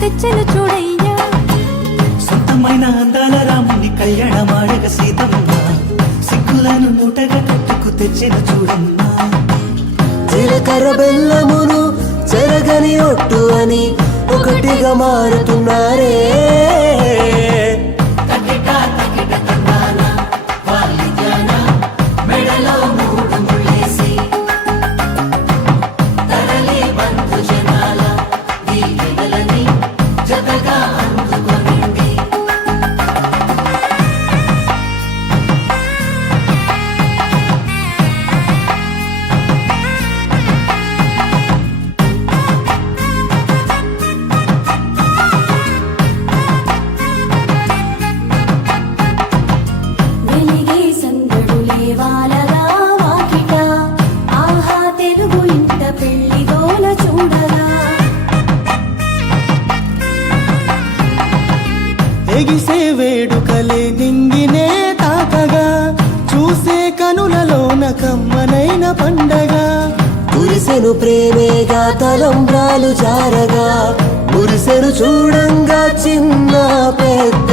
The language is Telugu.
తెచ్చెను చూడయ్యా. సొంతమైన అందాల రాముని కళ్యాణమాడగ సీతమ్మ సిగ్గులను మూటగా కట్టుకు తెచ్చెను చూడమ్మా. జీలకర్ర బెల్లమును చెరగని ఒట్టు అని ఒకటిగా మారుతున్నారే. వెలిగే సందడులే వాలగా వాకిట, ఆహా తెలుగు ఇంట పెళ్లి గోల చూడగా. ఎగిసే వేడుకలే నింగినే తాకగా చూసే కనులలోన కమ్మనైన పండగ. కురిసెను ప్రేమేగా తలంబ్రాలు జారగా మురిసెను చూడంగా చిన్న పెద్ద